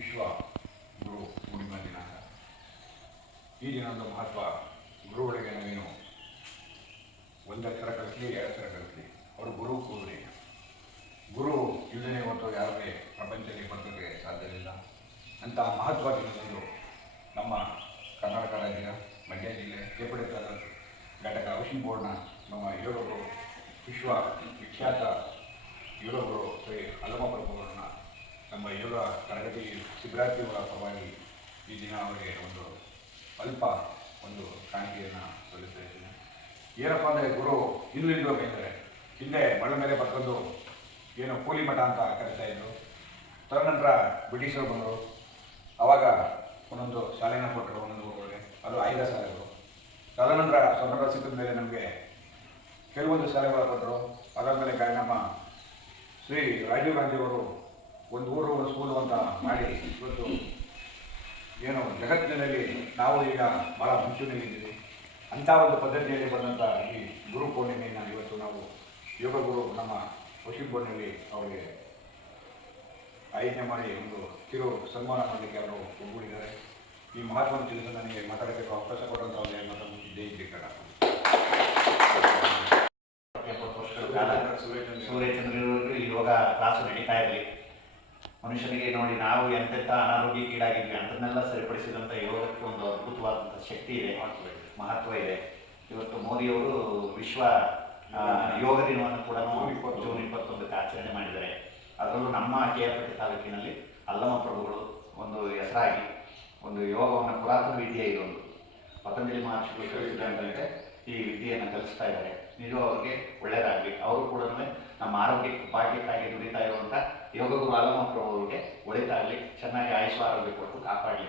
ವಿಶ್ವ ಗುರು ಪೂರ್ಣಿಮಾ ದಿನಾಂಕ. ಈ ದಿನದ ಮಹತ್ವ, ಗುರುಗಳಿಗೆ ನಾವೇನು ಒಂದಕ್ಷರ ಕಲಿಸಲಿ, ಎರಡು ಅಕ್ಷರ ಕಲಿಸಲಿ, ಅವರು ಗುರು ಕೂಡಲೇ ಗುರು ಇಲ್ಲದೇ ಇವತ್ತು ಯಾವುದೇ ಪ್ರಪಂಚದಲ್ಲಿ ಬದುಕಕ್ಕೆ ಸಾಧ್ಯವಿಲ್ಲ. ಅಂತಹ ಮಹತ್ವ ದಿನದಂದು ನಮ್ಮ ಕರ್ನಾಟಕ ರಾಜ್ಯ ಮಂಡ್ಯ ಜಿಲ್ಲೆ ಕೆಪಡೆ ಘಟಕ ಹೌಸಿಂಗ್ ಬೋರ್ಡ್ನ ನಮ್ಮ ಯೋಗಗುರು ವಿಶ್ವ ವಿಖ್ಯಾತ ಯೋಗಗುರು ಶ್ರೀ ಅಲ್ಲಮಪ್ರಭುವರನ್ನು ನಮ್ಮ ಯೋಗ ತರಗತಿ ಶಿಬಿರಾರ್ಥಿಗಳ ಪರವಾಗಿ ಈ ದಿನ ಅವರಿಗೆ ಅಲ್ಪ ಒಂದು ಕಾಣಿಕೆಯನ್ನು ಸಲ್ಲಿಸ್ತಾ ಇದ್ದೀನಿ. ಏನಪ್ಪ ಅಂದರೆ, ಗುರು ಇಲ್ಲಿಂದ ಬೇಕಂದರೆ ಹಿಂದೆ ಮಳೆ ಮೇಲೆ ಬರ್ಕೊಂಡು ಏನು ಕೂಲಿ ಮಠ ಅಂತ ಕರಿತಾ ಇದ್ರು. ತದನಂತರ ಬ್ರಿಟಿಷರು ಬಂದರು. ಆವಾಗ ಒಂದೊಂದು ಶಾಲೆನ ಕೊಟ್ಟರು, ಒಂದೊಂದು ಊರುಗಳಿಗೆ. ಅದು ಆಯ್ದ ಶಾಲೆಗಳು. ತದನಂತರ ಸ್ವತಂತ್ರ ಸಿಕ್ಕಿದ ಮೇಲೆ ನಮಗೆ ಕೆಲವೊಂದು ಶಾಲೆಗಳು ಕೊಟ್ಟರು. ಅದಾದಮೇಲೆ ನಮ್ಮ ಶ್ರೀ ರಾಜೀವ್ ಗಾಂಧಿಯವರು ಒಂದು ಊರು ಒಂದು ಸ್ಕೂಲು ಅಂತ ಮಾಡಿ ಇವತ್ತು ಏನು ಜಗತ್ತಿನಲ್ಲಿ ನಾವು ಈಗ ಭಾಳ ಮುಂಚೂಣಿಯಲ್ಲಿದ್ದೀವಿ. ಅಂಥ ಒಂದು ಪದ್ಧತಿಯಲ್ಲಿ ಬಂದಂಥ ಈ ಗುರು ಪೂರ್ಣಿಮೆಯನ್ನು ಇವತ್ತು ನಾವು ಯೋಗ ಗುರು ನಮ್ಮ ಹೌಸಿಂಗ್ ಬೋರ್ಡ್ನಲ್ಲಿ ಅವರಿಗೆ ಆಯೋಜನೆ ಮಾಡಿ ಒಂದು ಕಿರು ಸನ್ಮಾನ ಮಾಡಲಿಕ್ಕೆ ಅವರು ಒಗ್ಗೂಡಿದ್ದಾರೆ. ಈ ಮಹತ್ವವನ್ನು ತಿಳಿದು ನನಗೆ ಮಾತಾಡಬೇಕು ಅವಕಾಶ ಕೊಟ್ಟಂಥ ಅವರಿಗೆ ಮಾತಾಡುತ್ತಿದ್ದೇ ಇದ್ದೀರ. ಸೂರ್ಯಚಂದ್ರರು ಈ ಯೋಗ ಕ್ಲಾಸು ನಡೀತಾ ಇರಲಿ. ಮನುಷ್ಯನಿಗೆ ನೋಡಿ, ನಾವು ಎಂತೆಂಥ ಅನಾರೋಗ್ಯಕ್ಕೀಡಾಗಿದ್ವಿ ಅಂತನ್ನೆಲ್ಲ ಸರಿಪಡಿಸಿದಂಥ ಯೋಗಕ್ಕೆ ಒಂದು ಅದ್ಭುತವಾದಂಥ ಶಕ್ತಿ ಇದೆ, ಮಹತ್ವ ಇದೆ. ಇವತ್ತು ಮೋದಿಯವರು ವಿಶ್ವ ಯೋಗ ದಿನವನ್ನು ಕೂಡ ಜೂನ್ 21ಕ್ಕೆ ಆಚರಣೆ ಮಾಡಿದ್ದಾರೆ. ಅದರಲ್ಲೂ ನಮ್ಮ KR ತಾಲೂಕಿನಲ್ಲಿ ಅಲ್ಲಮ ಪ್ರಭುಗಳು ಒಂದು ಹೆಸರಾಗಿ ಒಂದು ಯೋಗವನ್ನು ಪುರಾತನ ವಿದ್ಯೆ ಇದೊಂದು ಪತಂಜಲಿ ಮಹರ್ಷಿಗಳು ಕಲಿಸಿದಂತೆ ಈ ವಿದ್ಯೆಯನ್ನು ಕಲಿಸ್ತಾ ಇದ್ದಾರೆ. ನಿಜ ಅವ್ರಿಗೆ ಒಳ್ಳೆಯದಾಗಲಿ. ಅವರು ಕೂಡ ನಮ್ಮ ಆರೋಗ್ಯಕ್ಕೆ ಭಾಗ್ಯಕ್ಕಾಗಿ ದುಡಿತಾ ಇರುವಂಥ ಯೋಗ ಗುರು ಅಲ್ಲಮ ಪ್ರಭು ಅವರಿಗೆ ಒಳಿತಾಗಲಿ, ಚೆನ್ನಾಗಿ ಆಯುಷ್ಯ ಆರೋಗ್ಯ ಕೊಟ್ಟು ಕಾಪಾಡಲಿ.